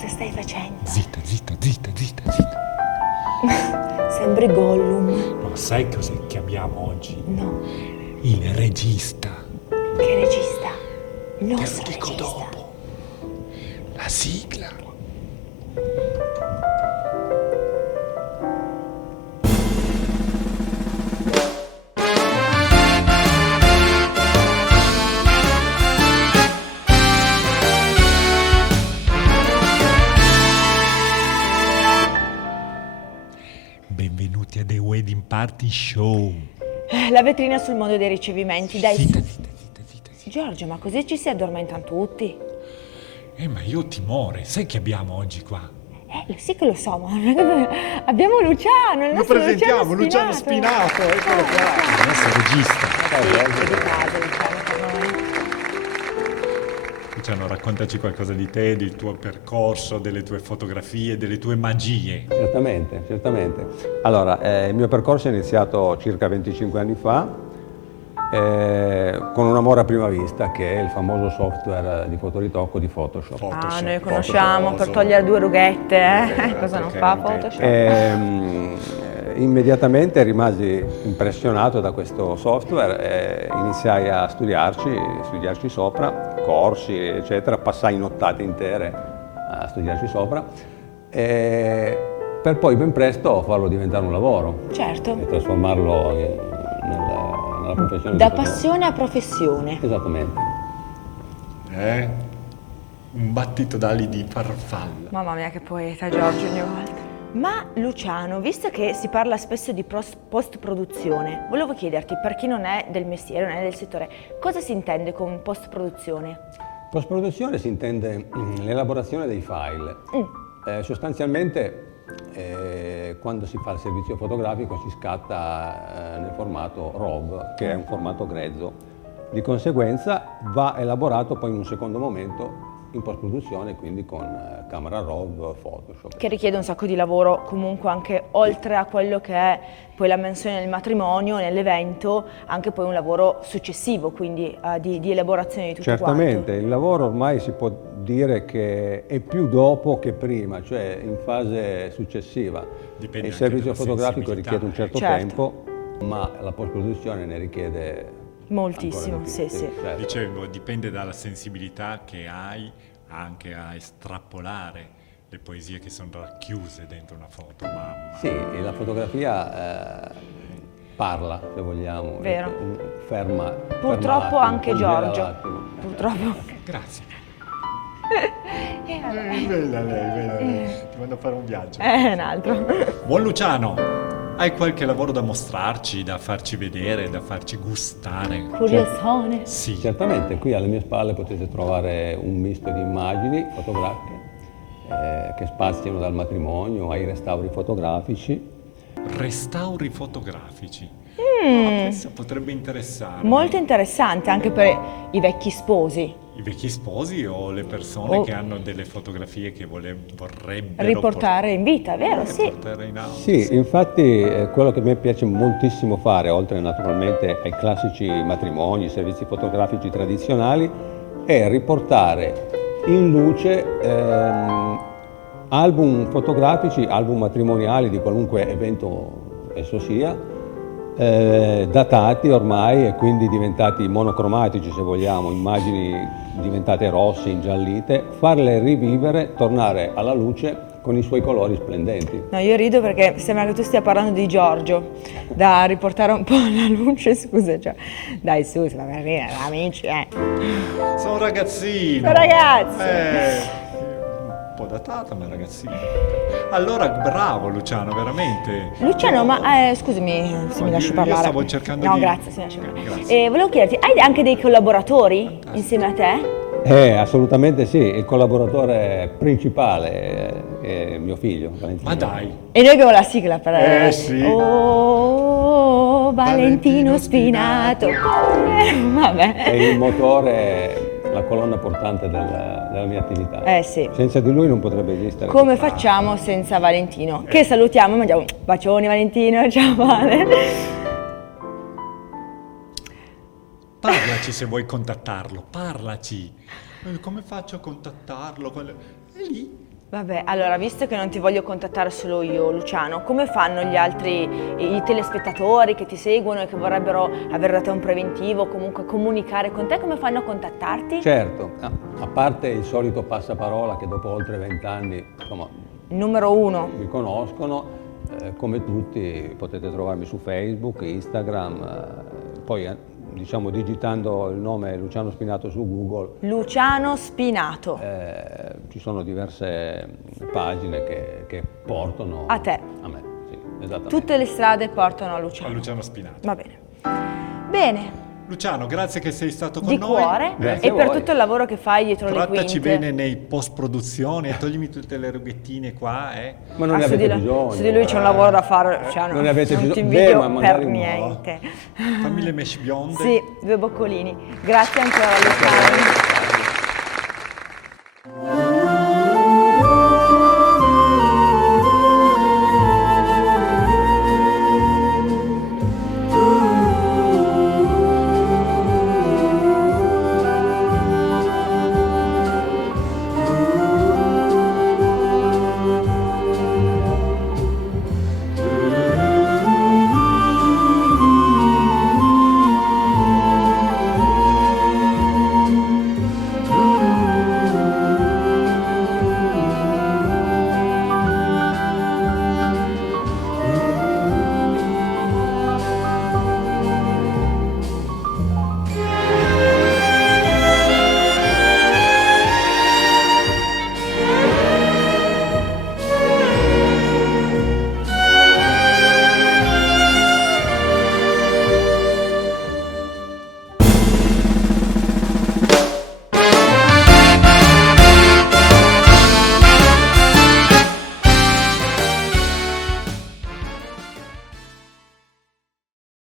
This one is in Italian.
Cosa stai facendo? Zitta, zitta, zitta, zitta, zitta. Sembri Gollum. No, sai cosa chiamiamo oggi? No. Il regista. Che regista? Il Te lo nostro dico regista. dopo. La sigla. Benvenuti a The Wedding Party Show. La vetrina sul mondo dei ricevimenti, dai. Zitta, zitta, zitta, zitta, zitta. Giorgio, ma così ci si addormentano tutti? Ma io ho timore. Sai che abbiamo oggi qua? Sì che lo so, ma non è che- abbiamo Luciano, il Lo nostro presentiamo, Luciano Spinato, eccolo qua. Il nostro regista. Sì, di casa, Luciano, per noi. Luciano, raccontaci qualcosa di te, del tuo percorso, delle tue fotografie, delle tue magie. Certamente, certamente. Allora, il mio percorso è iniziato circa 25 anni fa con un amore a prima vista, che è il famoso software di fotoritocco di Photoshop. Photoshop, Noi conosciamo per Photoshop. togliere 2 rughette, cosa non perché fa anche- Photoshop? Immediatamente rimasi impressionato da questo software e iniziai a studiarci sopra, corsi, eccetera, passai nottate intere a studiarci sopra, per poi ben presto farlo diventare un lavoro Certo, e trasformarlo nella professione da di fotografo. passione a professione. Esattamente. Un battito d'ali di farfalla. Mamma mia che poeta Giorgio ogni volta. Ma Luciano, visto che si parla spesso di post-produzione, volevo chiederti, per chi non è del mestiere, non è del settore, cosa si intende con post-produzione? Post-produzione si intende l'elaborazione dei file. Sostanzialmente quando si fa il servizio fotografico si scatta nel formato RAW, che è un formato grezzo. Di conseguenza va elaborato poi in un secondo momento in post-produzione, quindi con camera RAW, Photoshop. Che richiede un sacco di lavoro, comunque anche oltre a quello che è poi la menzione del matrimonio, nell'evento, anche poi un lavoro successivo, quindi di elaborazione di tutto Certamente, quanto. il lavoro ormai si può dire che è più dopo che prima, cioè in fase successiva. Dipende Il anche servizio dalla fotografico sensibilità. richiede un certo Certo. tempo, ma la post-produzione ne richiede Moltissimo, ancora di più. sì, sì. Certo. Dicevo, dipende dalla sensibilità che hai anche a estrapolare le poesie che sono racchiuse dentro una foto. Mamma. Sì, la fotografia parla, se vogliamo. Vero. Ferma. Purtroppo ferma anche l'attimo, congela Giorgio. l'attimo. Purtroppo. Grazie. vabbè. Bella lei. Ti mando a fare un viaggio. È un altro. Buon Luciano, hai qualche lavoro da mostrarci, da farci vedere, da farci gustare? Curiosone. Sì. Certamente, qui alle mie spalle potete trovare un misto di immagini fotografiche che spaziano dal matrimonio ai restauri fotografici. Restauri fotografici. Questo potrebbe interessarmi. Molto interessante anche per i vecchi sposi. I vecchi sposi o le persone O- che hanno delle fotografie che vorrebbero Riportare in vita, vero? Sì. portare in auto. Sì, infatti quello che a me piace moltissimo fare, oltre naturalmente ai classici matrimoni, servizi fotografici tradizionali, è riportare in luce album fotografici, album matrimoniali di qualunque evento esso sia, datati ormai e quindi diventati monocromatici, se vogliamo, immagini diventate rosse, ingiallite, farle rivivere, tornare alla luce con i suoi colori splendenti. No, io rido perché sembra che tu stia parlando di Giorgio, da riportare un po' alla luce, scusa, cioè, dai su, magari amici, Sono un ragazzino. Sono ragazzi. Un po' datata, ma ragazzino. Allora, bravo Luciano, veramente. Luciano, ma scusami se mi lasci io parlare. stavo cercando no, di- grazie, se mi lasci parlare. Grazie. Volevo chiederti, hai anche dei collaboratori insieme a te? Assolutamente sì, il collaboratore principale è mio figlio, Valentino. Ma dai. E noi abbiamo la sigla per... Sì. Oh, Valentino Spinato. Vabbè. È il motore, la colonna portante della mia attività. Sì. Senza di lui non potrebbe esistere. Come facciamo senza Valentino? Che salutiamo e mandiamo bacioni Valentino, ciao Vale. Parlaci se vuoi contattarlo, parlaci. Come faccio a contattarlo? È lì, Vabbè, allora, visto che non ti voglio contattare solo io, Luciano, come fanno gli altri, i telespettatori che ti seguono e che vorrebbero avere da te un preventivo, comunque comunicare con te, come fanno a contattarti? Certo, a parte il solito passaparola che dopo oltre 20 anni, insomma, Numero 1. mi conoscono, come tutti potete trovarmi su Facebook, Instagram, poi diciamo digitando il nome Luciano Spinato su Google. Luciano Spinato. Ci sono diverse pagine che portano A te. A me, sì, esattamente. Tutte le strade portano a A Luciano. Luciano Spinato. Va bene. Bene, Luciano, grazie che sei stato con di noi. cuore Grazie e a per voi. tutto il lavoro che fai dietro le Trattaci quinte. bene nei post-produzione e toglimi tutte le rughettine qua, Ma non ne Su avete di, bisogno. su di lui c'è un lavoro da fare, Luciano. Non ne avete non ti bisogno. invidio Beh, ma magari per no. niente. Fammi le mesh bionde. Sì, 2 boccolini. Grazie ancora Luciano.